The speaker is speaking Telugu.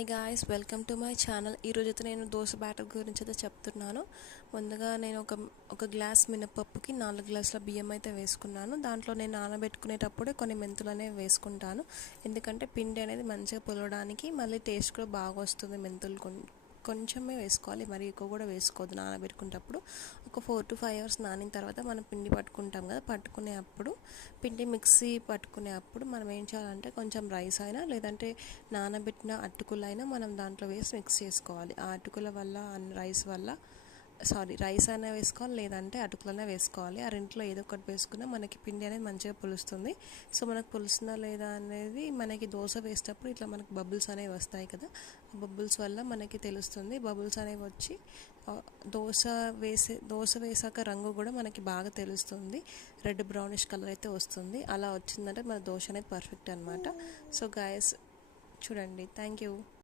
Hi guys, welcome to my channel. ఈరోజైతే నేను దోశ బ్యాటర్ గురించి అయితే చెప్తున్నాను. ముందుగా నేను ఒక గ్లాస్ మినపప్పుకి 4 గ్లాసుల బియ్యం అయితే వేసుకున్నాను. దాంట్లో నేను నానబెట్టుకునేటప్పుడే కొన్ని మెంతులు అనేవి వేసుకుంటాను. ఎందుకంటే పిండి అనేది మంచిగా పులవడానికి, మళ్ళీ టేస్ట్ కూడా బాగా వస్తుంది. మెంతులు కొంచెమే వేసుకోవాలి, మరి ఎక్కువ కూడా వేసుకోవద్దు. నానబెట్టుకునేటప్పుడు ఒక 4 to 5 hours నానిన తర్వాత మనం పిండి పట్టుకుంటాం కదా, పిండి మిక్సీ పట్టుకునే అప్పుడు మనం ఏం చేయాలంటే కొంచెం రైస్ అయినా లేదంటే నానబెట్టిన అటుకులైనా మనం దాంట్లో వేసి మిక్స్ చేసుకోవాలి. ఆ అటుకుల వల్ల రైస్ అయినా వేసుకోవాలి, లేదంటే అటుకులైనా వేసుకోవాలి. ఆ రెంట్లో ఏదో ఒకటి వేసుకున్నా మనకి పిండి అనేది మంచిగా పులుస్తుంది. సో మనకు పులుస్తుందా లేదా అనేది మనకి దోశ వేసేటప్పుడు ఇట్లా మనకి బబుల్స్ అనేవి వస్తాయి కదా, ఆ బబుల్స్ వల్ల మనకి తెలుస్తుంది. బబుల్స్ అనేవి వచ్చి దోశ వేసాక రంగు కూడా మనకి బాగా తెలుస్తుంది. రెడ్ బ్రౌనిష్ కలర్ అయితే వస్తుంది. అలా వచ్చిందంటే మన దోశ అనేది పర్ఫెక్ట్ అనమాట. సో గాయస్, చూడండి. Thank you.